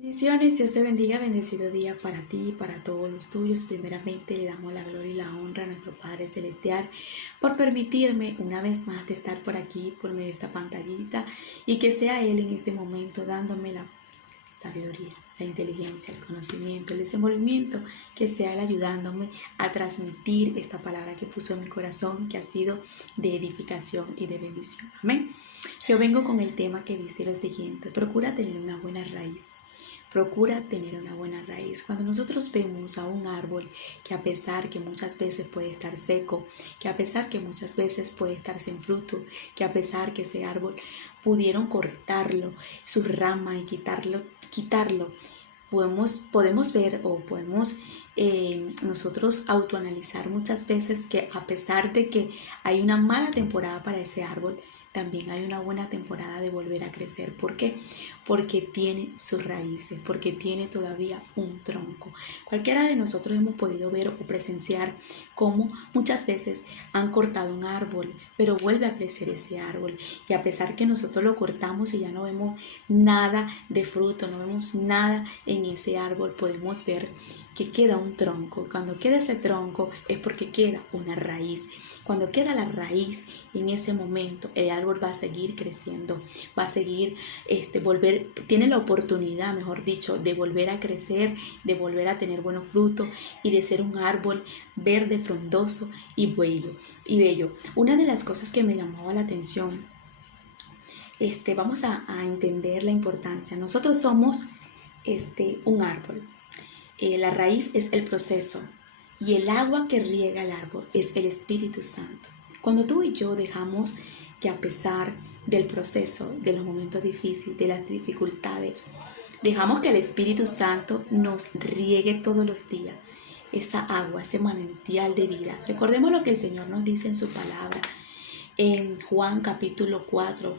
Bendiciones, Dios te bendiga, bendecido día para ti y para todos los tuyos. Primeramente le damos la gloria y la honra a nuestro Padre Celestial por permitirme una vez más de estar por aquí, por medio de esta pantallita, y que sea Él en este momento dándome la sabiduría, la inteligencia, el conocimiento, el desenvolvimiento, que sea Él ayudándome a transmitir esta palabra que puso en mi corazón, que ha sido de edificación y de bendición. Amén. Yo vengo con el tema que dice lo siguiente: procura tener una buena raíz. Procura tener una buena raíz. Cuando nosotros vemos a un árbol que, a pesar que muchas veces puede estar seco, que a pesar que muchas veces puede estar sin fruto, que a pesar que ese árbol pudieron cortarlo, su rama, y quitarlo, podemos ver o podemos nosotros autoanalizar muchas veces que, a pesar de que hay una mala temporada para ese árbol, también hay una buena temporada de volver a crecer. ¿Por qué? Porque tiene sus raíces, porque tiene todavía un tronco. Cualquiera de nosotros hemos podido ver o presenciar cómo muchas veces han cortado un árbol, pero vuelve a crecer ese árbol. Y a pesar que nosotros lo cortamos y ya no vemos nada de fruto, no vemos nada en ese árbol, podemos ver que queda un tronco. Cuando queda ese tronco es porque queda una raíz. Cuando queda la raíz, en ese momento el árbol va a seguir creciendo, va a seguir tiene la oportunidad, mejor dicho, de volver a crecer, de volver a tener buenos frutos y de ser un árbol verde, frondoso y bello. Una de las cosas que me llamaba la atención, vamos a entender la importancia. Nosotros somos un árbol. La raíz es el proceso y el agua que riega el árbol es el Espíritu Santo. Cuando tú y yo dejamos que, a pesar del proceso, de los momentos difíciles, de las dificultades, dejamos que el Espíritu Santo nos riegue todos los días esa agua, ese manantial de vida. Recordemos lo que el Señor nos dice en su palabra en Juan capítulo 4,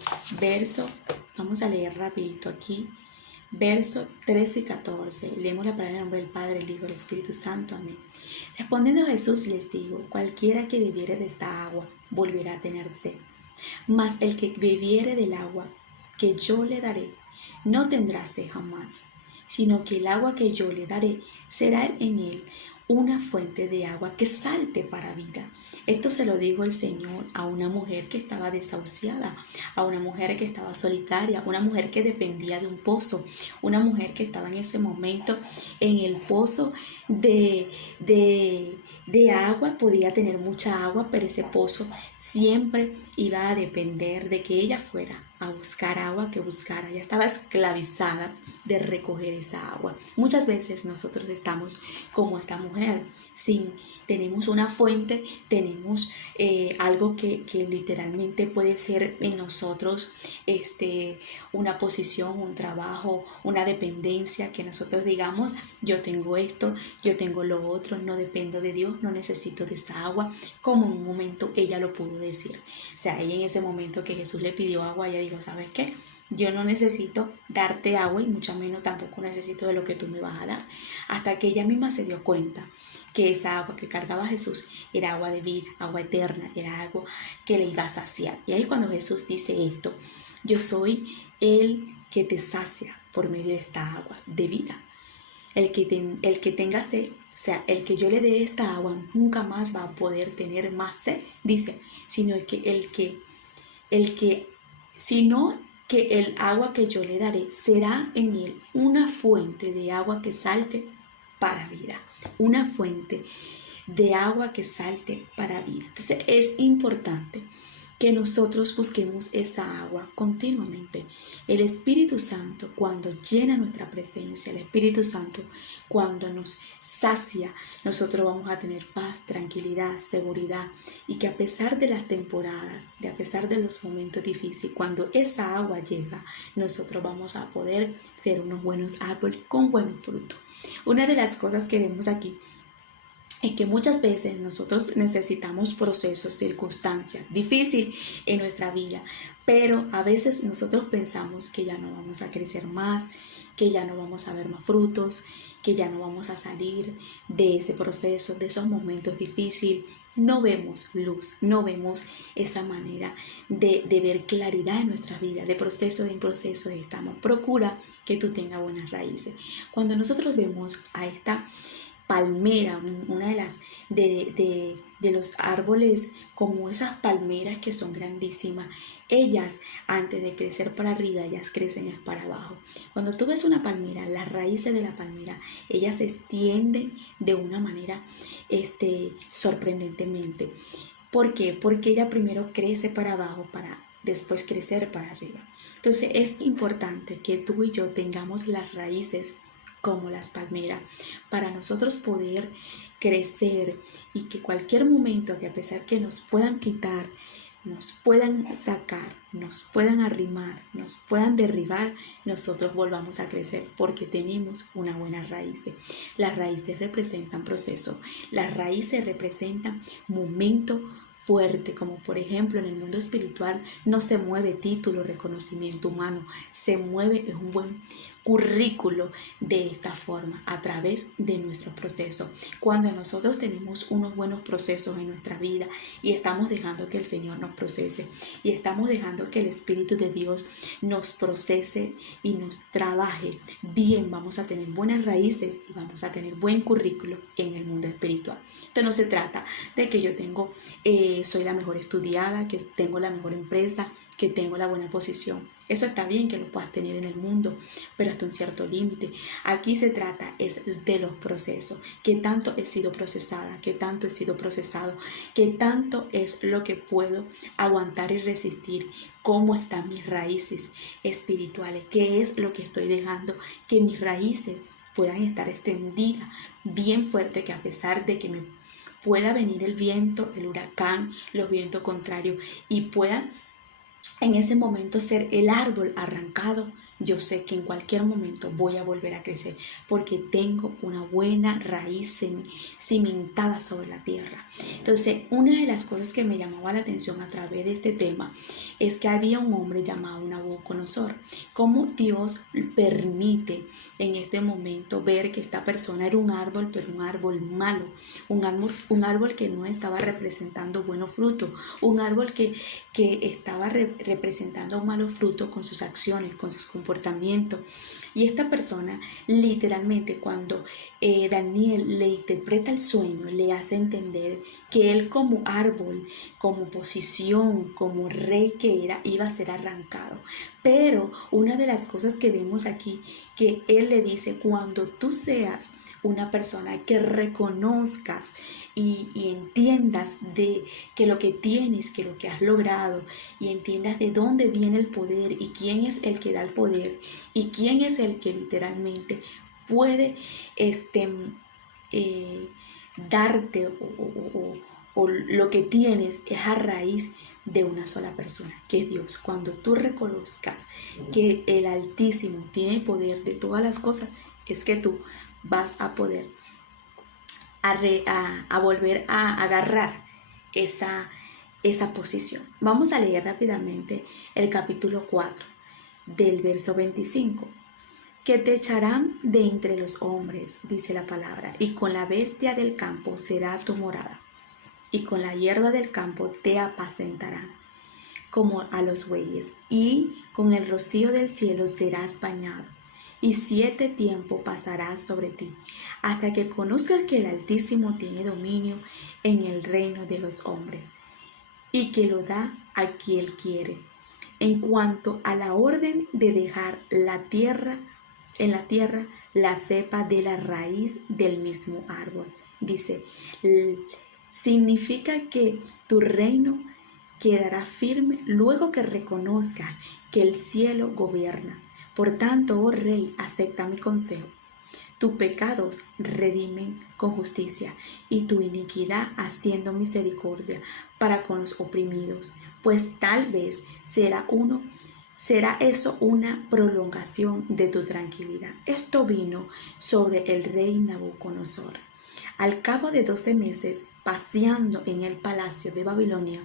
vamos a leer rapidito aquí, versos 13 y 14. Leemos la palabra en el nombre del Padre, el Hijo y el Espíritu Santo. Amén. Respondiendo Jesús les dijo: cualquiera que bebiere de esta agua volverá a tener sed. Mas el que bebiere del agua que yo le daré no tendrá sed jamás, sino que el agua que yo le daré será en él una fuente de agua que salte para vida. Esto se lo dijo el Señor a una mujer que estaba desahuciada, a una mujer que estaba solitaria, una mujer que dependía de un pozo, una mujer que estaba en ese momento en el pozo de agua. Podía tener mucha agua, pero ese pozo siempre iba a depender de que ella fuera a buscar agua, que buscara. Ella estaba esclavizada de recoger esa agua. Muchas veces nosotros estamos como esta mujer, tenemos una fuente, tenemos algo que literalmente puede ser en nosotros una posición, un trabajo, una dependencia, que nosotros digamos: yo tengo esto, yo tengo lo otro, no dependo de Dios, no necesito de esa agua, como en un momento ella lo pudo decir. O sea, ella en ese momento que Jesús le pidió agua, ella dijo: ¿sabes qué? Yo no necesito darte agua y mucho menos tampoco necesito de lo que tú me vas a dar. Hasta que ella misma se dio cuenta que esa agua que cargaba Jesús era agua de vida, agua eterna, era algo que le iba a saciar. Y ahí cuando Jesús dice esto: yo soy el que te sacia por medio de esta agua de vida. El que tenga sed, o sea, el que yo le dé esta agua nunca más va a poder tener más sed, dice, sino que el agua que yo le daré será en él una fuente de agua que salte para vida. Una fuente de agua que salte para vida. Entonces es importante que nosotros busquemos esa agua continuamente. El Espíritu Santo, cuando llena nuestra presencia, el Espíritu Santo, cuando nos sacia, nosotros vamos a tener paz, tranquilidad, seguridad, y que a pesar de las temporadas, a pesar de los momentos difíciles, cuando esa agua llega, nosotros vamos a poder ser unos buenos árboles con buenos frutos. Una de las cosas que vemos aquí es que muchas veces nosotros necesitamos procesos, circunstancias difíciles en nuestra vida, pero a veces nosotros pensamos que ya no vamos a crecer más, que ya no vamos a ver más frutos, que ya no vamos a salir de ese proceso, de esos momentos difíciles. No vemos luz, no vemos esa manera de ver claridad en nuestra vida, de proceso en proceso estamos. Procura que tú tengas buenas raíces. Cuando nosotros vemos a esta palmera, una de las de los árboles, como esas palmeras que son grandísimas, ellas antes de crecer para arriba, ellas crecen es para abajo. Cuando tú ves una palmera, las raíces de la palmera, ellas se extienden de una manera sorprendentemente. ¿Por qué? Porque ella primero crece para abajo para después crecer para arriba. Entonces es importante que tú y yo tengamos las raíces como las palmeras, para nosotros poder crecer y que cualquier momento que a pesar que nos puedan quitar, nos puedan sacar, nos puedan arrimar, nos puedan derribar, nosotros volvamos a crecer porque tenemos una buena raíz. Las raíces representan proceso, las raíces representan momento fuerte, como por ejemplo en el mundo espiritual no se mueve título, reconocimiento humano, se mueve es un buen currículo de esta forma a través de nuestro proceso. Cuando nosotros tenemos unos buenos procesos en nuestra vida y estamos dejando que el Señor nos procese y estamos dejando que el Espíritu de Dios nos procese y nos trabaje bien, vamos a tener buenas raíces y vamos a tener buen currículo en el mundo espiritual. Entonces no se trata de que yo soy la mejor estudiada, que tengo la mejor empresa, que tengo la buena posición. Eso está bien que lo puedas tener en el mundo, pero hasta un cierto límite. Aquí se trata es de los procesos, qué tanto he sido procesada, qué tanto he sido procesado, qué tanto es lo que puedo aguantar y resistir, cómo están mis raíces espirituales, qué es lo que estoy dejando que mis raíces puedan estar extendidas bien fuerte, que a pesar de que me pueda venir el viento, el huracán, los vientos contrarios y pueda en ese momento ser el árbol arrancado, yo sé que en cualquier momento voy a volver a crecer porque tengo una buena raíz cimentada sobre la tierra. Entonces, una de las cosas que me llamaba la atención a través de este tema es que había un hombre llamado Nabucodonosor. Cómo Dios permite en este momento ver que esta persona era un árbol, pero un árbol malo, un árbol que no estaba representando buenos frutos, un árbol que estaba representando un malo fruto con sus acciones, con sus comportamientos. Y esta persona literalmente cuando Daniel le interpreta el sueño, le hace entender que él como árbol, como posición, como rey que era, iba a ser arrancado. Pero una de las cosas que vemos aquí, que él le dice, cuando tú seas una persona que reconozcas y entiendas de que lo que tienes, que lo que has logrado, y entiendas de dónde viene el poder y quién es el que da el poder y quién es el que literalmente puede darte o lo que tienes es a raíz de una sola persona, que es Dios. Cuando tú reconozcas que el Altísimo tiene poder de todas las cosas, es que tú vas a poder a volver a agarrar esa posición. Vamos a leer rápidamente el capítulo 4 del verso 25. Que te echarán de entre los hombres, dice la palabra, y con la bestia del campo será tu morada, y con la hierba del campo te apacentarán como a los bueyes, y con el rocío del cielo serás bañado. Y 7 tiempos pasarás sobre ti, hasta que conozcas que el Altísimo tiene dominio en el reino de los hombres, y que lo da a quien quiere. En cuanto a la orden de dejar en la tierra la cepa de la raíz del mismo árbol, dice, significa que tu reino quedará firme luego que reconozca que el cielo gobierna. Por tanto, oh rey, acepta mi consejo. Tus pecados redimen con justicia y tu iniquidad haciendo misericordia para con los oprimidos, pues tal vez será eso una prolongación de tu tranquilidad. Esto vino sobre el rey Nabucodonosor. Al cabo de 12 meses, paseando en el palacio de Babilonia,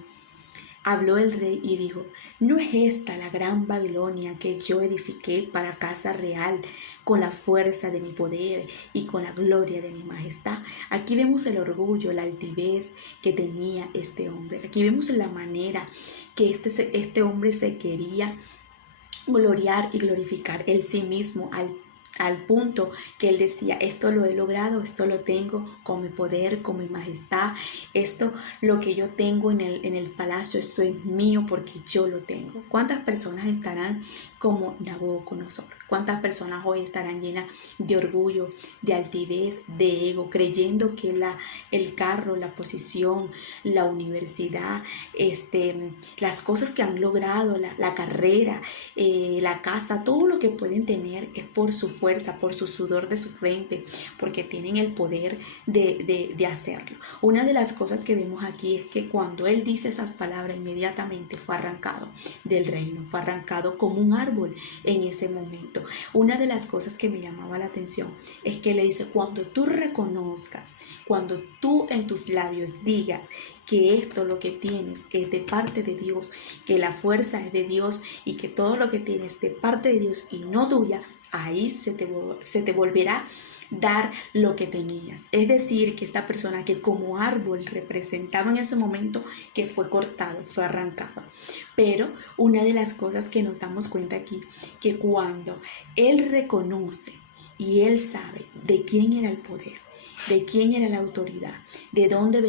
Habló el rey y dijo: ¿No es esta la gran Babilonia que yo edifiqué para casa real, con la fuerza de mi poder y con la gloria de mi majestad? Aquí vemos el orgullo, la altivez que tenía este hombre. Aquí vemos la manera que este hombre se quería gloriar y glorificar él sí mismo al punto que él decía: esto lo he logrado, esto lo tengo con mi poder, con mi majestad, esto lo que yo tengo en el palacio, esto es mío porque yo lo tengo. ¿Cuántas personas estarán como Nabucodonosor? ¿Cuántas personas hoy estarán llenas de orgullo, de altivez, de ego, creyendo que el carro, la posición, la universidad, las cosas que han logrado, la carrera, la casa, todo lo que pueden tener es por su fuerza, por su sudor de su frente, porque tienen el poder de hacerlo? Una de las cosas que vemos aquí es que cuando él dice esas palabras, inmediatamente fue arrancado del reino, fue arrancado como un árbol en ese momento. Una de las cosas que me llamaba la atención es que le dice: cuando tú reconozcas, cuando tú en tus labios digas que esto lo que tienes es de parte de Dios, que la fuerza es de Dios y que todo lo que tienes de parte de Dios y no tuya, ahí se te volverá dar lo que tenías. Es decir, que esta persona que como árbol representaba en ese momento que fue cortado, fue arrancado. Pero una de las cosas que nos damos cuenta aquí, que cuando él reconoce y él sabe de quién era el poder, de quién era la autoridad, de dónde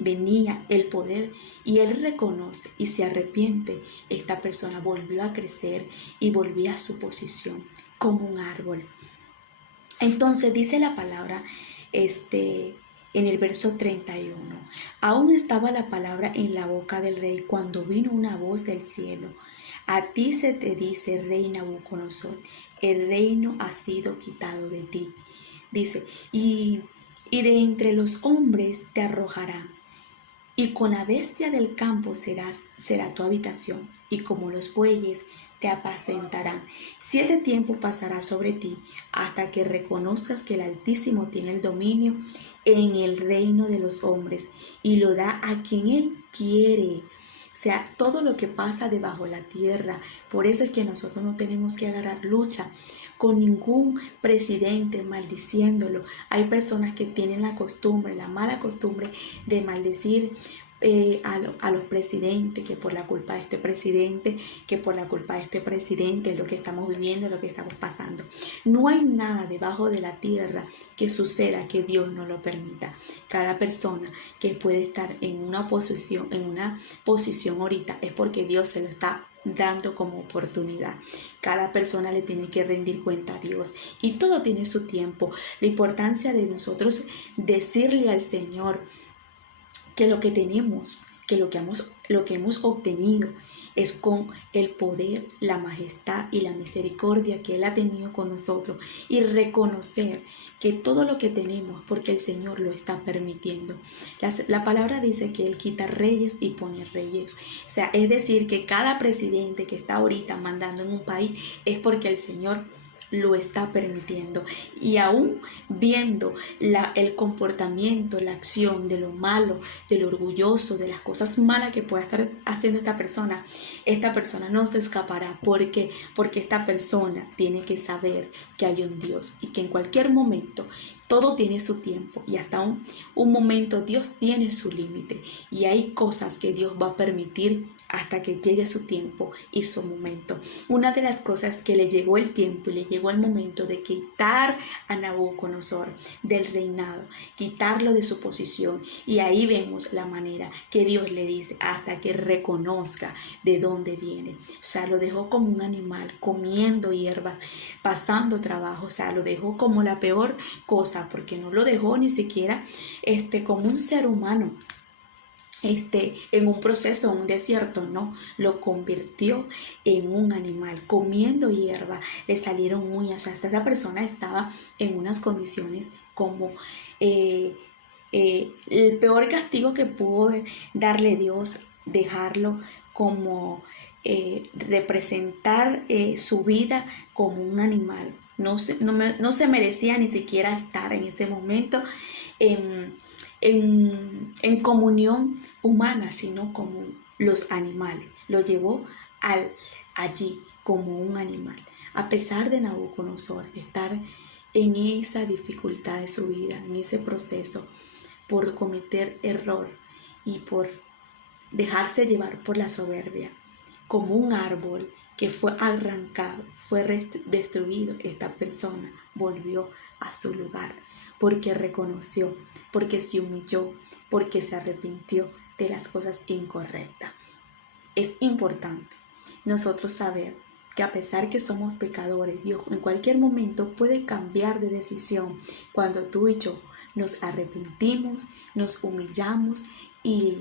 venía el poder, y él reconoce y se arrepiente, esta persona volvió a crecer y volvió a su posición como un árbol. Entonces dice la palabra en el verso 31: aún estaba la palabra en la boca del rey cuando vino una voz del cielo: a ti se te dice, rey Nabucodonosor, el reino ha sido quitado de ti. Dice: y de entre los hombres te arrojarán, y con la bestia del campo será tu habitación, y como los bueyes te apacentarán. 7 tiempos pasará sobre ti, hasta que reconozcas que el Altísimo tiene el dominio en el reino de los hombres, y lo da a quien Él quiere. O sea, todo lo que pasa debajo la tierra. Por eso es que nosotros no tenemos que agarrar lucha con ningún presidente maldiciéndolo. Hay personas que tienen la costumbre, la mala costumbre de maldecir a los presidentes, que por la culpa de este presidente, que por la culpa de este presidente es lo que estamos viviendo, lo que estamos pasando. No hay nada debajo de la tierra que suceda que Dios no lo permita. Cada persona que puede estar en una posición ahorita es porque Dios se lo está dando como oportunidad. Cada persona le tiene que rendir cuenta a Dios y todo tiene su tiempo. La importancia de nosotros decirle al Señor que lo que tenemos, que lo que hemos obtenido es con el poder, la majestad y la misericordia que Él ha tenido con nosotros, y reconocer que todo lo que tenemos porque el Señor lo está permitiendo. La palabra dice que Él quita reyes y pone reyes. O sea, es decir, que cada presidente que está ahorita mandando en un país es porque el Señor lo está permitiendo, y aún viendo el comportamiento, la acción de lo malo, de lo orgulloso, de las cosas malas que pueda estar haciendo esta persona no se escapará. Porque esta persona tiene que saber que hay un Dios y que en cualquier momento todo tiene su tiempo, y hasta un momento Dios tiene su límite, y hay cosas que Dios va a permitir hasta que llegue su tiempo y su momento. Una de las cosas que le llegó el tiempo y le llegó el momento de quitar a Nabucodonosor del reinado, quitarlo de su posición, y ahí vemos la manera que Dios le dice: hasta que reconozca de dónde viene. O sea, lo dejó como un animal, comiendo hierba, pasando trabajo. O sea, lo dejó como la peor cosa, porque no lo dejó ni siquiera como un ser humano en un proceso, un desierto, no, lo convirtió en un animal, comiendo hierba, le salieron uñas. Hasta esa persona estaba en unas condiciones como el peor castigo que pudo darle Dios, dejarlo como representar su vida como un animal. No se merecía ni siquiera estar en ese momento en comunión humana, sino como los animales, lo llevó allí como un animal. A pesar de Nabucodonosor estar en esa dificultad de su vida, en ese proceso, por cometer error y por dejarse llevar por la soberbia, como un árbol que fue arrancado, fue destruido, esta persona volvió a su lugar porque reconoció, porque se humilló, porque se arrepintió de las cosas incorrectas. Es importante nosotros saber que a pesar que somos pecadores, Dios en cualquier momento puede cambiar de decisión cuando tú y yo nos arrepentimos, nos humillamos y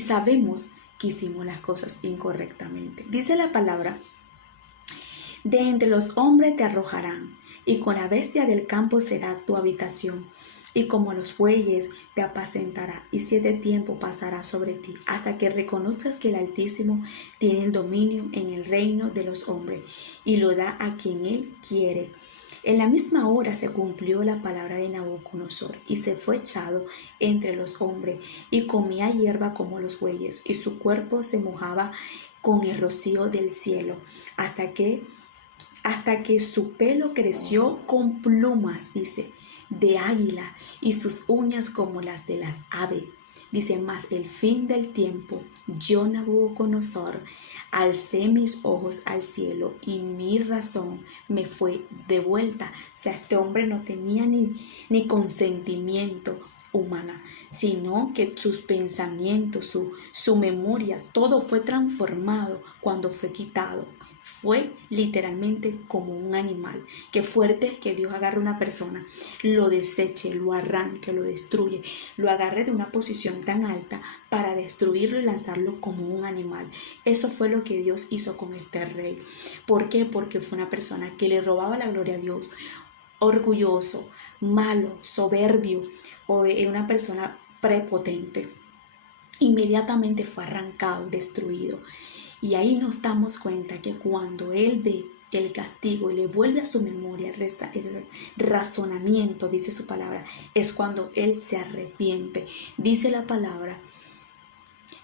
sabemos que hicimos las cosas incorrectamente. Dice la palabra: de entre los hombres te arrojarán, y con la bestia del campo será tu habitación, y como los bueyes te apacentará, y 7 tiempos pasará sobre ti, hasta que reconozcas que el Altísimo tiene el dominio en el reino de los hombres, y lo da a quien él quiere. En la misma hora se cumplió la palabra de Nabucodonosor, y se fue echado entre los hombres, y comía hierba como los bueyes, y su cuerpo se mojaba con el rocío del cielo, hasta que su pelo creció con plumas, dice, de águila, y sus uñas como las de las aves. Dice: mas el fin del tiempo, yo Nabucodonosor alcé mis ojos al cielo y mi razón me fue devuelta. O sea, este hombre no tenía ni consentimiento humana, sino que sus pensamientos, su memoria, todo fue transformado cuando fue quitado. Fue literalmente como un animal. Qué fuerte es que Dios agarre a una persona, lo deseche, lo arranque, lo destruye, lo agarre de una posición tan alta para destruirlo y lanzarlo como un animal. Eso fue lo que Dios hizo con este rey. ¿Por qué? Porque fue una persona que le robaba la gloria a Dios, orgulloso, malo, soberbio, o era una persona prepotente. Inmediatamente fue arrancado, destruido. Y ahí nos damos cuenta que cuando él ve el castigo y le vuelve a su memoria el razonamiento, dice su palabra, es cuando él se arrepiente. Dice la palabra: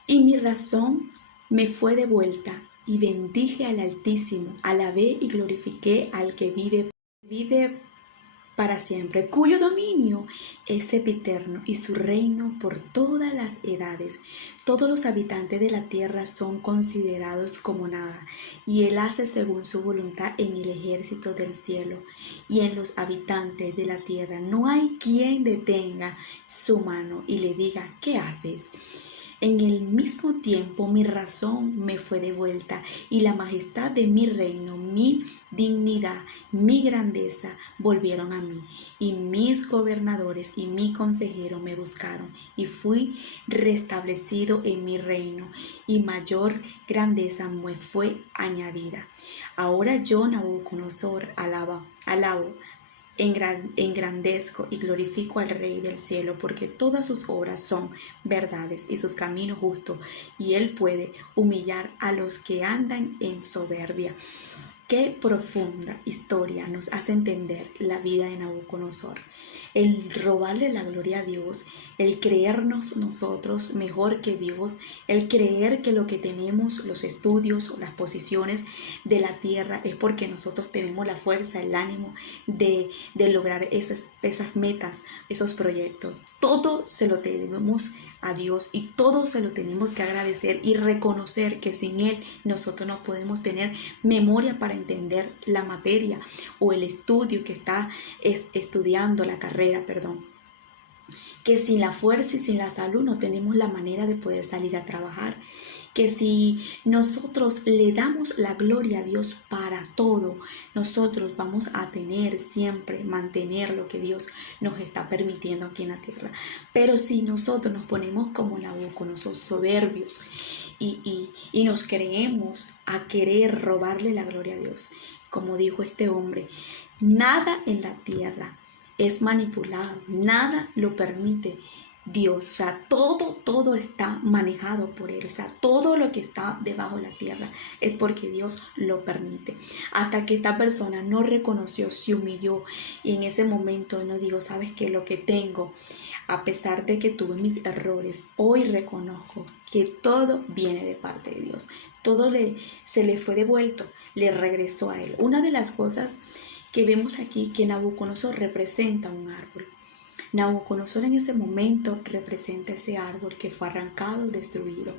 y mi razón me fue devuelta, y bendije al Altísimo, alabé y glorifiqué al que vive para siempre, cuyo dominio es sempiterno y su reino por todas las edades. Todos los habitantes de la tierra son considerados como nada, y él hace según su voluntad en el ejército del cielo y en los habitantes de la tierra. No hay quien detenga su mano y le diga: ¿qué haces? En el mismo tiempo mi razón me fue devuelta, y la majestad de mi reino, mi dignidad, mi grandeza volvieron a mí, y mis gobernadores y mi consejero me buscaron, y fui restablecido en mi reino, y mayor grandeza me fue añadida. Ahora yo, Nabucodonosor, alabo, engrandezco y glorifico al Rey del cielo, porque todas sus obras son verdades y sus caminos justos, y él puede humillar a los que andan en soberbia. Qué profunda historia nos hace entender la vida de Nabucodonosor. El robarle la gloria a Dios, el creernos nosotros mejor que Dios, el creer que lo que tenemos, los estudios o las posiciones de la tierra, es porque nosotros tenemos la fuerza, el ánimo de lograr esas metas, esos proyectos. Todo se lo debemos a Dios, y todo se lo tenemos que agradecer y reconocer que sin Él nosotros no podemos tener memoria para entender la materia o el estudio que está estudiando, la carrera, que sin la fuerza y sin la salud no tenemos la manera de poder salir a trabajar, que si nosotros le damos la gloria a Dios para todo, nosotros vamos a tener siempre, mantener lo que Dios nos está permitiendo aquí en la tierra. Pero si nosotros nos ponemos como Nabucodonosor, soberbios, y nos creemos a querer robarle la gloria a Dios, como dijo este hombre, nada en la tierra es manipulado, nada lo permite Dios, o sea, todo está manejado por Él, o sea, todo lo que está debajo de la tierra es porque Dios lo permite. Hasta que esta persona no reconoció, se humilló y en ese momento no digo, ¿sabes qué? Lo que tengo, a pesar de que tuve mis errores, hoy reconozco que todo viene de parte de Dios. Se le fue devuelto, le regresó a Él. Una de las cosas que vemos aquí que Nabucodonosor representa un árbol. Nabucodonosor en ese momento representa ese árbol que fue arrancado, destruido.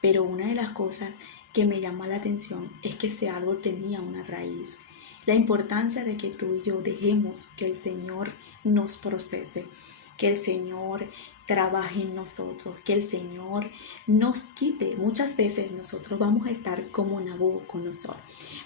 Pero una de las cosas que me llama la atención es que ese árbol tenía una raíz. La importancia de que tú y yo dejemos que el Señor nos procese, que el Señor trabaje en nosotros, que el Señor nos quite. Muchas veces nosotros vamos a estar como Nabucodonosor.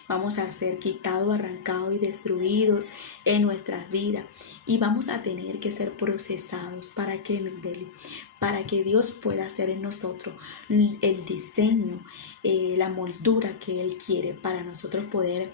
Vamos a ser quitados, arrancados y destruidos en nuestras vidas. Y vamos a tener que ser procesados. ¿Para qué, Migdeli? Para que Dios pueda hacer en nosotros el diseño, la moldura que Él quiere para nosotros poder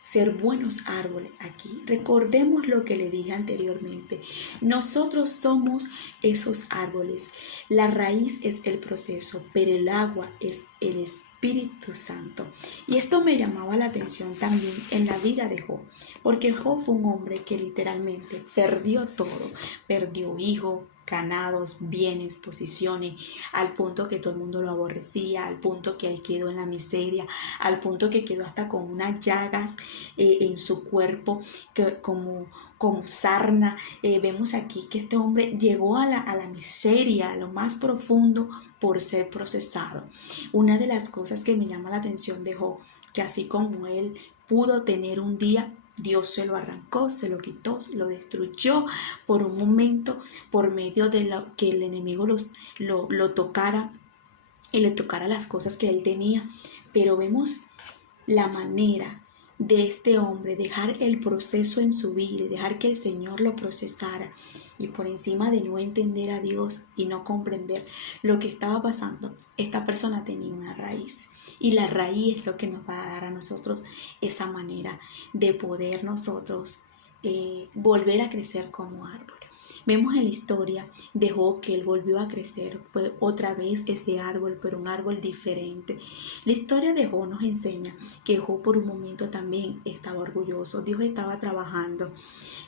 ser buenos árboles aquí. Recordemos lo que le dije anteriormente. Nosotros somos esos árboles. La raíz es el proceso, pero el agua es el Espíritu Santo. Y esto me llamaba la atención también en la vida de Job, porque Job fue un hombre que literalmente perdió todo. Perdió hijos, ganados, bienes, posiciones, al punto que todo el mundo lo aborrecía, al punto que él quedó en la miseria, al punto que quedó hasta con unas llagas en su cuerpo, como sarna. Vemos aquí que este hombre llegó a la miseria, a lo más profundo, por ser procesado. Una de las cosas que me llama la atención de Job, que así como él pudo tener un día, Dios se lo arrancó, se lo quitó, lo destruyó por un momento, por medio de lo que el enemigo lo tocara y le tocara las cosas que él tenía. Pero vemos la manera de este hombre dejar el proceso en su vida y dejar que el Señor lo procesara, y por encima de no entender a Dios y no comprender lo que estaba pasando, esta persona tenía una raíz, y la raíz es lo que nos va a dar a nosotros esa manera de poder nosotros volver a crecer como árbol. Vemos en la historia de Job que él volvió a crecer, fue otra vez ese árbol, pero un árbol diferente. La historia de Job nos enseña que Job por un momento también estaba orgulloso. Dios estaba trabajando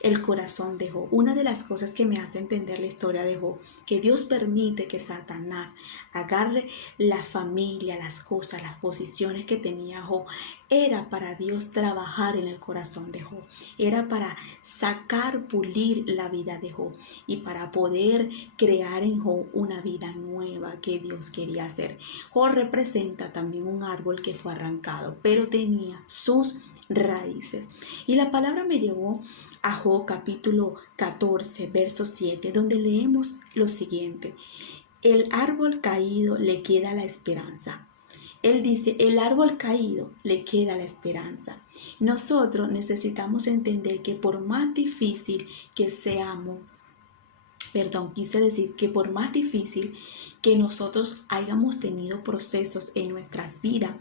el corazón de Job. Una de las cosas que me hace entender la historia de Job, que Dios permite que Satanás agarre la familia, las cosas, las posiciones que tenía Job, era para Dios trabajar en el corazón de Job, era para sacar, pulir la vida de Job y para poder crear en Job una vida nueva que Dios quería hacer. Job representa también un árbol que fue arrancado, pero tenía sus raíces. Y la palabra me llevó a Job capítulo 14, verso 7, donde leemos lo siguiente: el árbol caído le queda la esperanza. Él dice, el árbol caído le queda la esperanza. Nosotros necesitamos entender que por más difícil que seamos, quise decir que por más difícil que nosotros hayamos tenido procesos en nuestras vidas,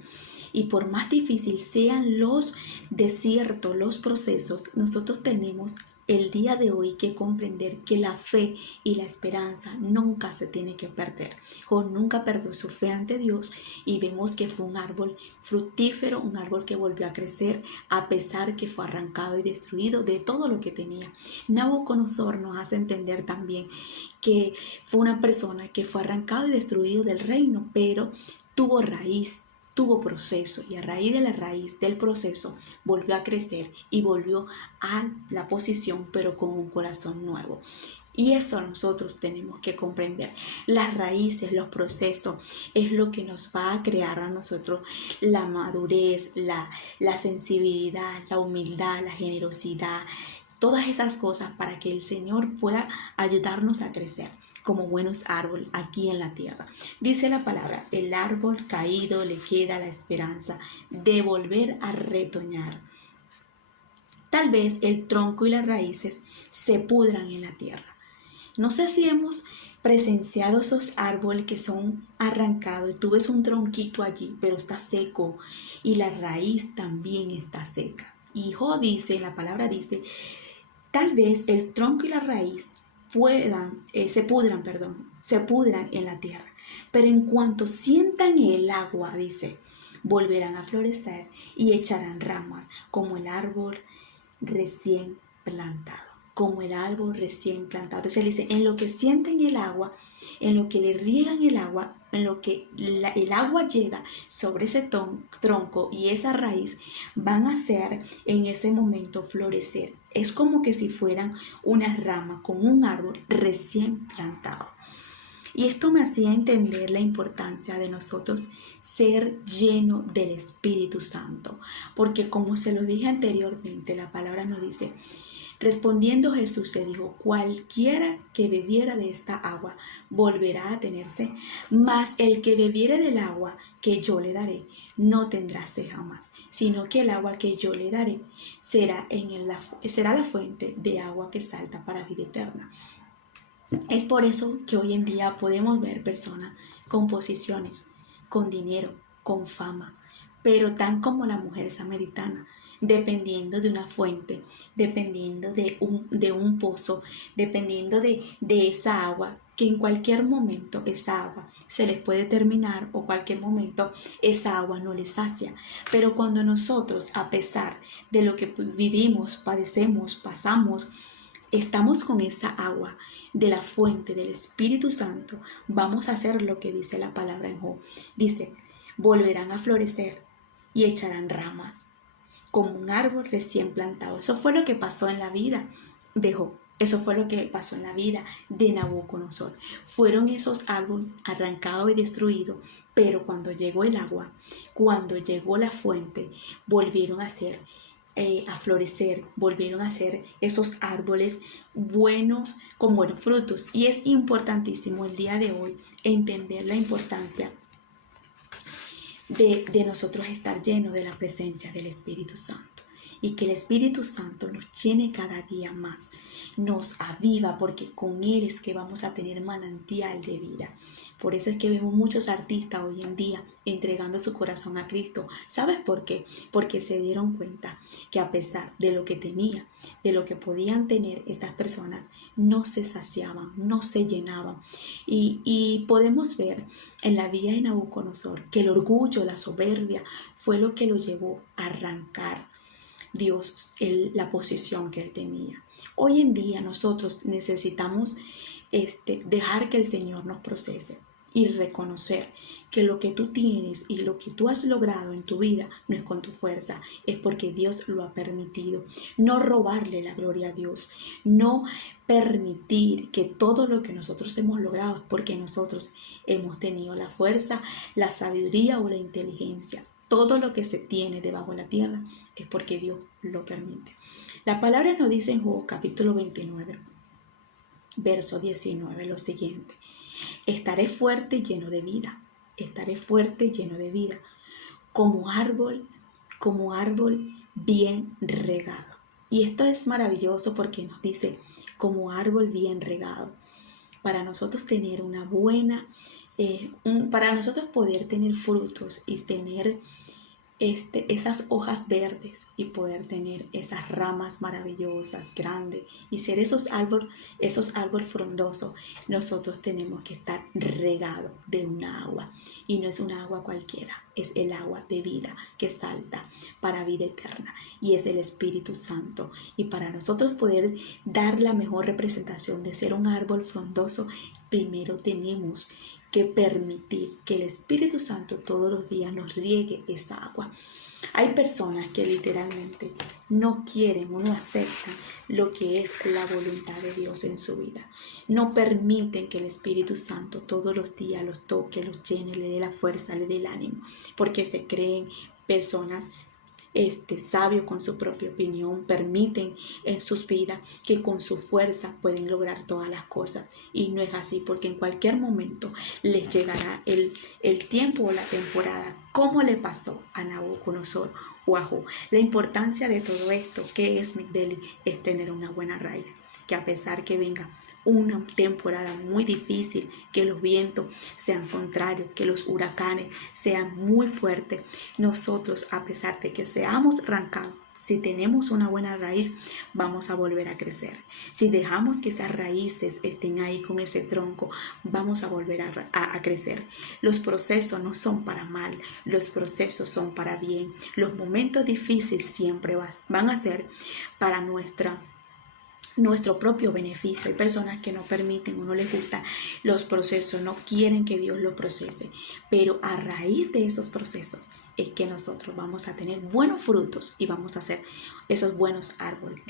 y por más difícil sean los desiertos, los procesos, nosotros tenemos el día de hoy que comprender que la fe y la esperanza nunca se tiene que perder. Job nunca perdió su fe ante Dios, y vemos que fue un árbol fructífero, un árbol que volvió a crecer a pesar que fue arrancado y destruido de todo lo que tenía. Nabucodonosor nos hace entender también que fue una persona que fue arrancado y destruido del reino, pero tuvo raíz, tuvo proceso, y a raíz de la raíz del proceso volvió a crecer y volvió a la posición, pero con un corazón nuevo. Y eso nosotros tenemos que comprender. Las raíces, los procesos, es lo que nos va a crear a nosotros la madurez, la sensibilidad, la humildad, la generosidad, todas esas cosas para que el Señor pueda ayudarnos a crecer como buenos árboles aquí en la tierra. Dice la palabra, el árbol caído le queda la esperanza de volver a retoñar. Tal vez el tronco y las raíces se pudran en la tierra. No sé si hemos presenciado esos árboles que son arrancados y tú ves un tronquito allí, pero está seco, y la raíz también está seca. Y Job dice, la palabra dice, tal vez el tronco y la raíz se pudran en la tierra. Pero en cuanto sientan el agua, dice, volverán a florecer y echarán ramas como el árbol recién plantado. Como el árbol recién plantado. Entonces él dice, en lo que sienten el agua, en lo que le riegan el agua, en lo que el agua llega sobre ese tronco y esa raíz, van a hacer en ese momento florecer. Es como que si fueran una rama, como un árbol recién plantado. Y esto me hacía entender la importancia de nosotros ser llenos del Espíritu Santo. Porque como se lo dije anteriormente, la palabra nos dice, respondiendo Jesús le dijo, cualquiera que bebiera de esta agua volverá a tener sed, mas el que bebiere del agua que yo le daré no tendrá sed jamás, sino que el agua que yo le daré será la fuente de agua que salta para vida eterna. Es por eso que hoy en día podemos ver personas con posiciones, con dinero, con fama, pero tan como la mujer samaritana, dependiendo de una fuente, dependiendo de un pozo, dependiendo de esa agua, que en cualquier momento esa agua se les puede terminar o cualquier momento esa agua no les sacia. Pero cuando nosotros, a pesar de lo que vivimos, padecemos, pasamos, estamos con esa agua de la fuente del Espíritu Santo, vamos a hacer lo que dice la palabra en Job. Dice, volverán a florecer y echarán ramas como un árbol recién plantado. Eso fue lo que pasó en la vida de Job. Eso fue lo que pasó en la vida de Nabucodonosor. Fueron esos árboles arrancados y destruidos, pero cuando llegó el agua, cuando llegó la fuente, volvieron a florecer, volvieron a ser esos árboles buenos con buenos frutos. Y es importantísimo el día de hoy entender la importancia de nosotros estar llenos de la presencia del Espíritu Santo, y que el Espíritu Santo nos llene cada día más, nos aviva, porque con Él es que vamos a tener manantial de vida. Por eso es que vemos muchos artistas hoy en día entregando su corazón a Cristo. ¿Sabes por qué? Porque se dieron cuenta que a pesar de lo que tenía, de lo que podían tener estas personas, no se saciaban, no se llenaban. Y podemos ver en la vida de Nabucodonosor que el orgullo, la soberbia fue lo que lo llevó a arrancar Dios la posición que él tenía. Hoy en día nosotros necesitamos dejar que el Señor nos procese y reconocer que lo que tú tienes y lo que tú has logrado en tu vida no es con tu fuerza, es porque Dios lo ha permitido. No robarle la gloria a Dios, no permitir que todo lo que nosotros hemos logrado es porque nosotros hemos tenido la fuerza, la sabiduría o la inteligencia. Todo lo que se tiene debajo de la tierra es porque Dios lo permite. La palabra nos dice en Job capítulo 29, verso 19, lo siguiente: estaré fuerte y lleno de vida, estaré fuerte y lleno de vida, como árbol bien regado. Y esto es maravilloso porque nos dice, como árbol bien regado. Para nosotros tener una buena, para nosotros poder tener frutos y tener esas hojas verdes y poder tener esas ramas maravillosas, grandes, y ser esos árboles frondosos, nosotros tenemos que estar regados de una agua, y no es una agua cualquiera, es el agua de vida que salta para vida eterna, y es el Espíritu Santo. Y para nosotros poder dar la mejor representación de ser un árbol frondoso, primero tenemos que permitir que el Espíritu Santo todos los días nos riegue esa agua. Hay personas que literalmente no quieren o no aceptan lo que es la voluntad de Dios en su vida. No permiten que el Espíritu Santo todos los días los toque, los llene, le dé la fuerza, le dé el ánimo, porque se creen personas sabios con su propia opinión, permiten en sus vidas que con su fuerza pueden lograr todas las cosas, y no es así, porque en cualquier momento les llegará el tiempo o la temporada, como le pasó a Nabucodonosor o a Job. La importancia de todo esto, que es Migdeli, es tener una buena raíz, que a pesar que venga una temporada muy difícil, que los vientos sean contrarios, que los huracanes sean muy fuertes, nosotros, a pesar de que seamos Si tenemos una buena raíz, vamos a volver a crecer. Si dejamos que esas raíces estén ahí con ese tronco, vamos a volver a crecer. Los procesos no son para mal, los procesos son para bien. Los momentos difíciles siempre van a ser para nuestro propio beneficio. Hay personas que no permiten o no les gustan los procesos, no quieren que Dios los procese, pero a raíz de esos procesos es que nosotros vamos a tener buenos frutos y vamos a hacer esos buenos árboles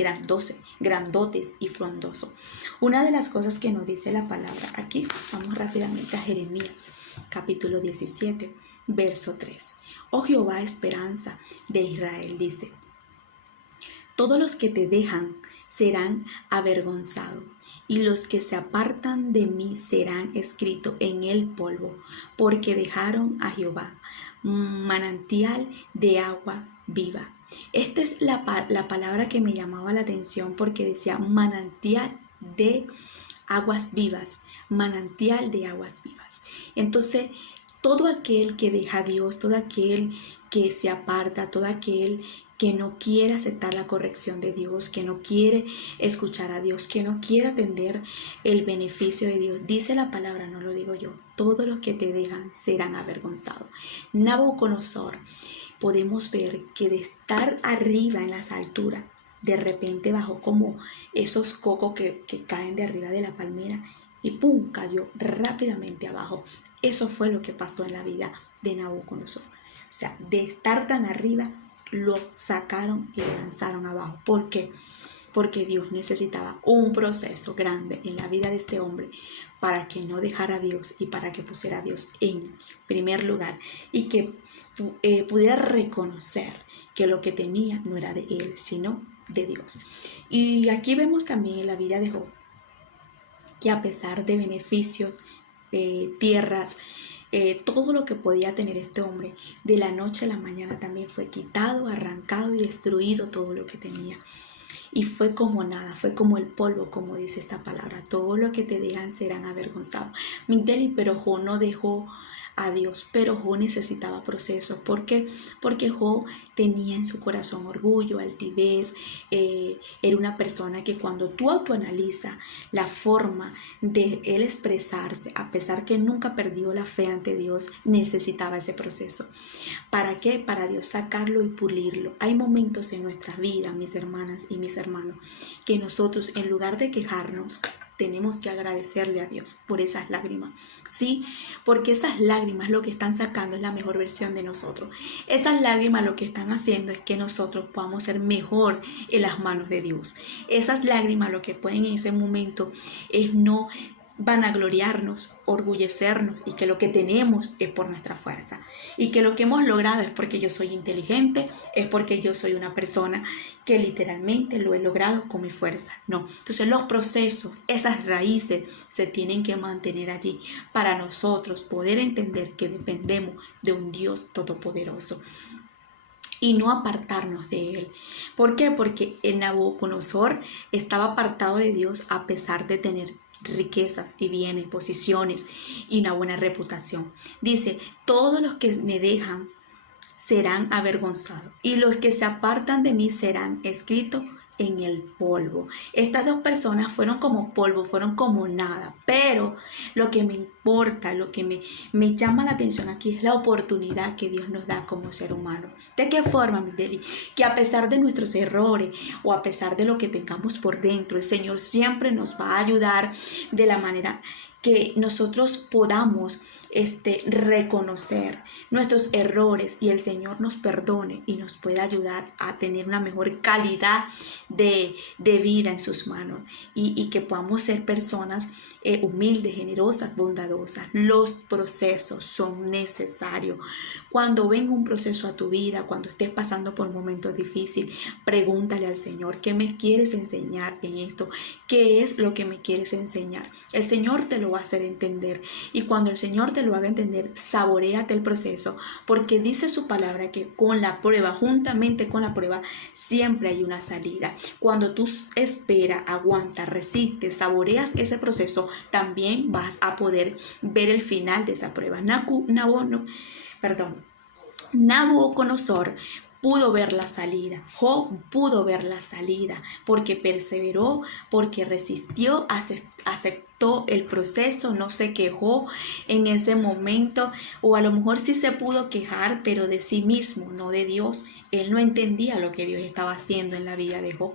grandotes y frondosos. Una de las cosas que nos dice la palabra aquí, vamos rápidamente a Jeremías capítulo 17 verso 3. Oh Jehová, esperanza de Israel, dice: todos los que te dejan serán avergonzados, y los que se apartan de mí serán escritos en el polvo, porque dejaron a Jehová, manantial de agua viva. Esta es la palabra que me llamaba la atención, porque decía manantial de aguas vivas, manantial de aguas vivas. Entonces, todo aquel que deja a Dios, todo aquel que se aparta, todo aquel que no quiere aceptar la corrección de Dios, que no quiere escuchar a Dios, que no quiere atender el beneficio de Dios, dice la palabra, no lo digo yo, todos los que te dejan serán avergonzados. Nabucodonosor, podemos ver que de estar arriba en las alturas, de repente bajó como esos cocos que caen de arriba de la palmera y ¡pum!, cayó rápidamente abajo. Eso fue lo que pasó en la vida de Nabucodonosor. O sea, de estar tan arriba, lo sacaron y lo lanzaron abajo. ¿Por qué? Porque Dios necesitaba un proceso grande en la vida de este hombre para que no dejara a Dios y para que pusiera a Dios en primer lugar y que pudiera reconocer que lo que tenía no era de él, sino de Dios. Y aquí vemos también en la vida de Job que a pesar de beneficios, tierras, todo lo que podía tener este hombre, de la noche a la mañana también fue quitado, arrancado y destruido todo lo que tenía. Y fue como nada, fue como el polvo, como dice esta palabra. Todo lo que te digan serán avergonzados. Migdeli, pero Job no dejó a Dios, pero Job necesitaba procesos. ¿Por qué? Porque Job tenía en su corazón orgullo, altivez. Era una persona que cuando tú autoanalizas la forma de él expresarse, a pesar que nunca perdió la fe ante Dios, necesitaba ese proceso. ¿Para qué? Para Dios sacarlo y pulirlo. Hay momentos en nuestras vidas, mis hermanas y mis hermanos, que nosotros, en lugar de quejarnos, tenemos que agradecerle a Dios por esas lágrimas. Sí, porque esas lágrimas lo que están sacando es la mejor versión de nosotros. Esas lágrimas lo que están haciendo es que nosotros podamos ser mejor en las manos de Dios. Esas lágrimas lo que pueden en ese momento es no vanagloriarnos, orgullecernos y que lo que tenemos es por nuestra fuerza y que lo que hemos logrado es porque yo soy inteligente, es porque yo soy una persona que literalmente lo he logrado con mi fuerza. No, entonces los procesos, esas raíces se tienen que mantener allí para nosotros poder entender que dependemos de un Dios todopoderoso y no apartarnos de él. ¿Por qué? Porque el Nabucodonosor estaba apartado de Dios a pesar de tener riquezas y bienes, posiciones y una buena reputación. Dice, todos los que me dejan serán avergonzados y los que se apartan de mí serán escritos en el polvo. Estas dos personas fueron como polvo, fueron como nada, pero lo que me importa, lo que me llama la atención aquí es la oportunidad que Dios nos da como ser humano. ¿De qué forma, Migdeli? Que a pesar de nuestros errores o a pesar de lo que tengamos por dentro, el Señor siempre nos va a ayudar de la manera que nosotros podamos reconocer nuestros errores y el Señor nos perdone y nos pueda ayudar a tener una mejor calidad de vida en sus manos y que podamos ser personas humildes, generosas, bondadosas. Los procesos son necesarios. Cuando venga un proceso a tu vida, cuando estés pasando por momentos difíciles, pregúntale al Señor, ¿qué me quieres enseñar en esto? ¿Qué es lo que me quieres enseñar? El Señor te lo va a hacer entender y cuando el Señor te lo haga entender, saboréate el proceso, porque dice su palabra que con la prueba, juntamente con la prueba, siempre hay una salida. Cuando tú esperas, aguantas, resistes, saboreas ese proceso, también vas a poder ver el final de esa prueba. Nabucodonosor pudo ver la salida. Job pudo ver la salida porque perseveró, porque resistió, aceptó el proceso, no se quejó en ese momento, o a lo mejor sí se pudo quejar, pero de sí mismo, no de Dios. Él no entendía lo que Dios estaba haciendo en la vida de Job.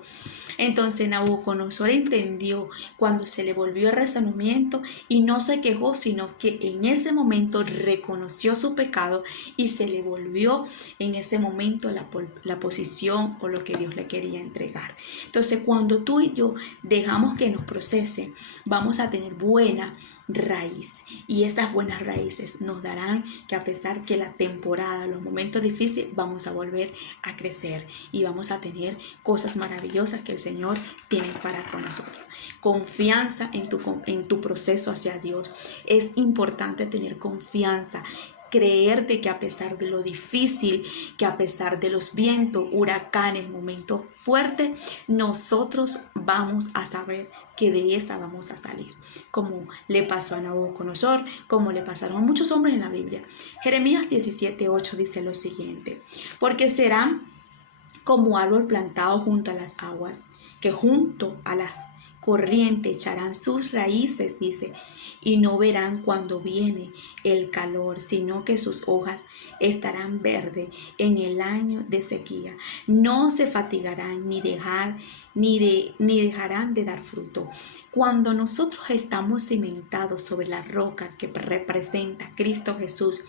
Entonces Nabucodonosor entendió cuando se le volvió el razonamiento y no se quejó, sino que en ese momento reconoció su pecado y se le volvió en ese momento la posición o lo que Dios le quería entregar. Entonces, cuando tú y yo dejamos que nos procesen, vamos a tener buena raíz, y esas buenas raíces nos darán que, a pesar que la temporada, los momentos difíciles, vamos a volver a crecer y vamos a tener cosas maravillosas que el Señor tiene para con nosotros. Confianza en tu proceso hacia Dios. Es importante tener confianza, creerte que a pesar de lo difícil, que a pesar de los vientos, huracanes, momentos fuertes, nosotros vamos a saber que de esa vamos a salir, como le pasó a Nabucodonosor, como le pasaron a muchos hombres en la Biblia. Jeremías 17:8 dice lo siguiente: porque serán como árbol plantado junto a las aguas, que junto a las corrientes echarán sus raíces, dice, y no verán cuando viene el calor, sino que sus hojas estarán verdes en el año de sequía. No se fatigarán ni dejarán de dar fruto. Cuando nosotros estamos cimentados sobre la roca que representa Cristo Jesús,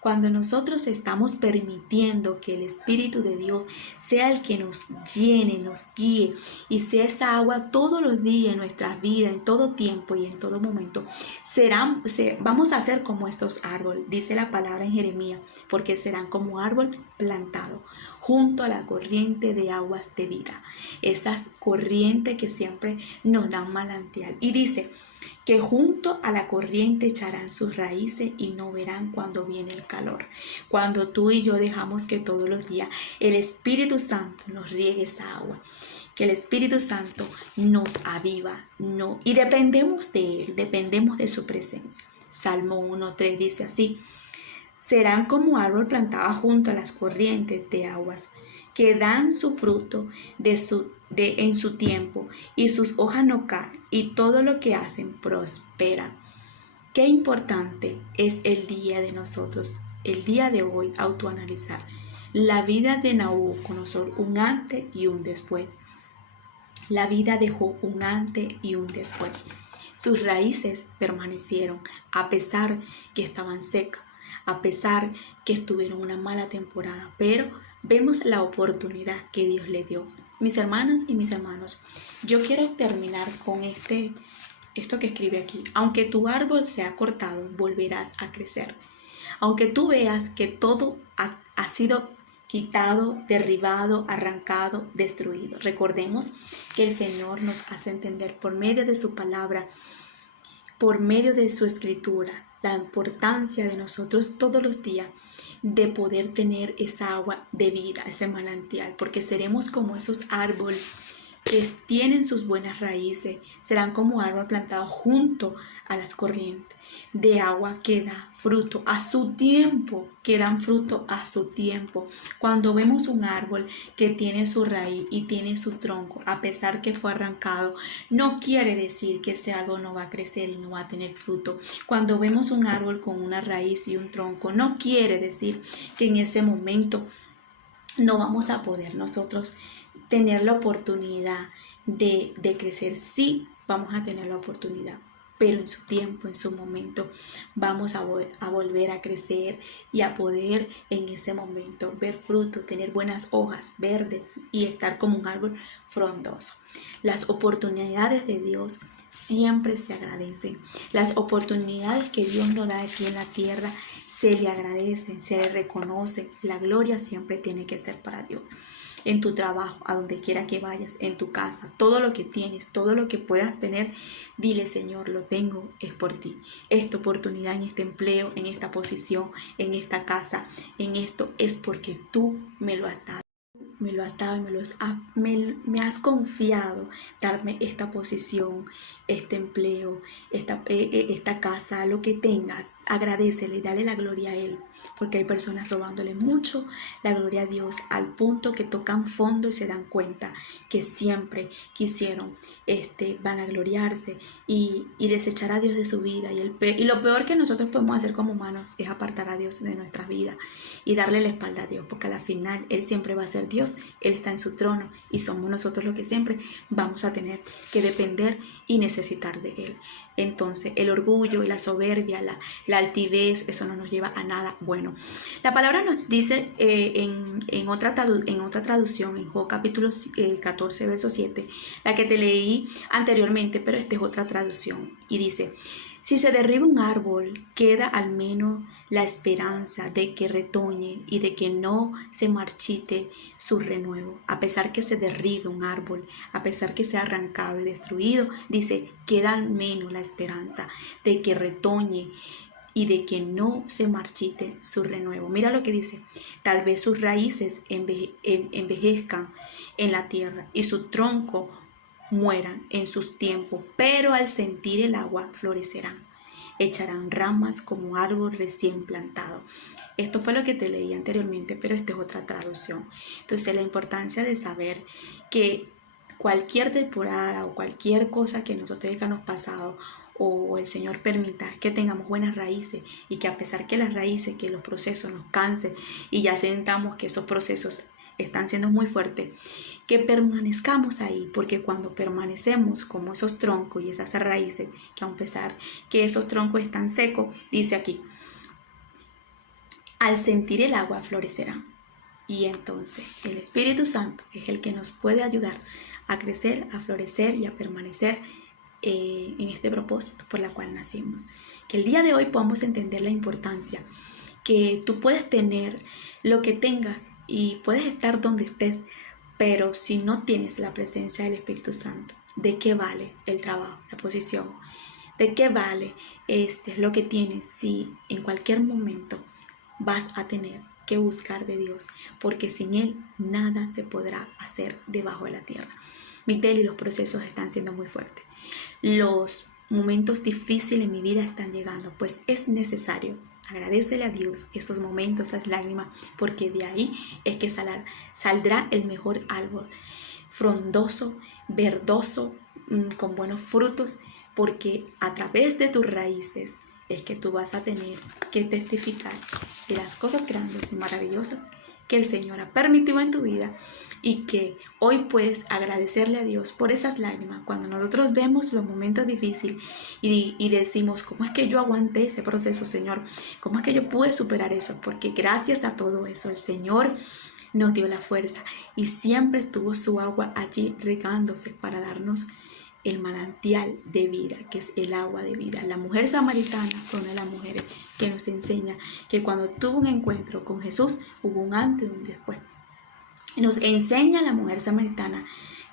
cuando nosotros estamos permitiendo que el Espíritu de Dios sea el que nos llene, nos guíe, y sea esa agua todos los días en nuestras vidas, en todo tiempo y en todo momento, vamos a ser como estos árboles, dice la palabra en Jeremías, porque serán como árbol plantado junto a la corriente de aguas de vida, esas corrientes que siempre nos dan manantial. Y dice que junto a la corriente echarán sus raíces y no verán cuando viene el calor. Cuando tú y yo dejamos que todos los días el Espíritu Santo nos riegue esa agua, que el Espíritu Santo nos aviva, y dependemos de Él, dependemos de su presencia. Salmo 1:3 dice así: serán como árbol plantado junto a las corrientes de aguas, que dan su fruto en su tiempo, y sus hojas no caen, y todo lo que hacen prospera. Qué importante es el día de nosotros, el día de hoy, autoanalizar la vida de Nabucodonosor, un antes y un después. La vida de Job, un antes y un después. Sus raíces permanecieron a pesar que estaban secas, a pesar que estuvieron una mala temporada, pero vemos la oportunidad que Dios le dio. Mis hermanas y mis hermanos, yo quiero terminar con esto que escribe aquí: aunque tu árbol sea cortado, volverás a crecer. Aunque tú veas que todo ha sido quitado, derribado, arrancado, destruido. Recordemos que el Señor nos hace entender por medio de su palabra, por medio de su escritura, la importancia de nosotros todos los días de poder tener esa agua de vida, ese manantial, porque seremos como esos árboles que tienen sus buenas raíces, serán como árbol plantado junto a las corrientes de agua que da fruto a su tiempo, que dan fruto a su tiempo. Cuando vemos un árbol que tiene su raíz y tiene su tronco, a pesar que fue arrancado, no quiere decir que ese árbol no va a crecer y no va a tener fruto. Cuando vemos un árbol con una raíz y un tronco, no quiere decir que en ese momento no vamos a poder nosotros tener la oportunidad de crecer. Sí, vamos a tener la oportunidad, pero en su tiempo, en su momento, vamos a volver a crecer y a poder en ese momento ver fruto, tener buenas hojas verdes y estar como un árbol frondoso. Las oportunidades de Dios siempre se agradecen. Las oportunidades que Dios nos da aquí en la tierra se le agradecen, se le reconocen. La gloria siempre tiene que ser para Dios. En tu trabajo, a donde quiera que vayas, en tu casa, todo lo que tienes, todo lo que puedas tener, dile: Señor, lo tengo, es por ti. Esta oportunidad en este empleo, en esta posición, en esta casa, en esto, es porque tú me lo has dado. me lo has dado y me has confiado darme esta posición, este empleo, esta casa, lo que tengas. Agradécele y dale la gloria a Él, porque hay personas robándole mucho la gloria a Dios al punto que tocan fondo y se dan cuenta que siempre quisieron vanagloriarse y desechar a Dios de su vida. Y lo peor que nosotros podemos hacer como humanos es apartar a Dios de nuestras vidas y darle la espalda a Dios, porque a la final Él siempre va a ser Dios, Él está en su trono y somos nosotros los que siempre vamos a tener que depender y necesitar de Él. Entonces el orgullo y la soberbia, la altivez, eso no nos lleva a nada bueno. La palabra nos dice en otra traducción, en Job capítulo 14, verso 7, la que te leí anteriormente, pero esta es otra traducción, y dice: si se derriba un árbol, queda al menos la esperanza de que retoñe y de que no se marchite su renuevo. A pesar que se derribe un árbol, a pesar que sea arrancado y destruido, dice, queda al menos la esperanza de que retoñe y de que no se marchite su renuevo. Mira lo que dice: tal vez sus raíces envejezcan en la tierra y su tronco mueran en sus tiempos, pero al sentir el agua florecerán, echarán ramas como árbol recién plantado. Esto fue lo que te leí anteriormente, pero esta es otra traducción. Entonces, la importancia de saber que cualquier temporada o cualquier cosa que nosotros hayamos pasado, o el Señor permita que tengamos buenas raíces, y que a pesar que las raíces, que los procesos nos cansen y ya sentamos que esos procesos están siendo muy fuertes, que permanezcamos ahí, porque cuando permanecemos como esos troncos y esas raíces, que a pesar que esos troncos están secos, dice aquí, al sentir el agua florecerán. Y entonces el Espíritu Santo es el que nos puede ayudar a crecer, a florecer y a permanecer en este propósito por la cual nacimos. Que el día de hoy podamos entender la importancia que tú puedes tener lo que tengas y puedes estar donde estés, pero si no tienes la presencia del Espíritu Santo, ¿de qué vale el trabajo, la posición? ¿De qué vale lo que tienes si en cualquier momento vas a tener que buscar de Dios? Porque sin Él nada se podrá hacer debajo de la tierra. Mitel, y los procesos están siendo muy fuertes. Los momentos difíciles en mi vida están llegando, pues es necesario. Agradécele a Dios esos momentos, esas lágrimas, porque de ahí es que saldrá el mejor árbol, frondoso, verdoso, con buenos frutos, porque a través de tus raíces es que tú vas a tener que testificar de las cosas grandes y maravillosas que el Señor ha permitido en tu vida, y que hoy puedes agradecerle a Dios por esas lágrimas. Cuando nosotros vemos los momentos difíciles y decimos, ¿cómo es que yo aguanté ese proceso, Señor? ¿Cómo es que yo pude superar eso? Porque gracias a todo eso el Señor nos dio la fuerza y siempre estuvo su agua allí regándose para darnos el manantial de vida, que es el agua de vida. La mujer samaritana fue una de las mujeres que nos enseña que cuando tuvo un encuentro con Jesús hubo un antes y un después. Nos enseña la mujer samaritana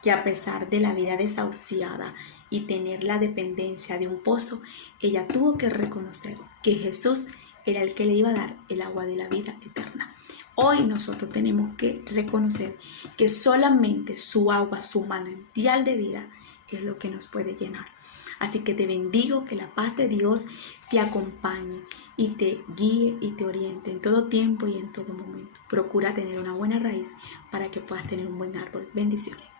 que a pesar de la vida desahuciada y tener la dependencia de un pozo, ella tuvo que reconocer que Jesús era el que le iba a dar el agua de la vida eterna. Hoy nosotros tenemos que reconocer que solamente su agua, su manantial de vida, es lo que nos puede llenar. Así que te bendigo, que la paz de Dios te acompañe y te guíe y te oriente en todo tiempo y en todo momento. Procura tener una buena raíz para que puedas tener un buen árbol. Bendiciones.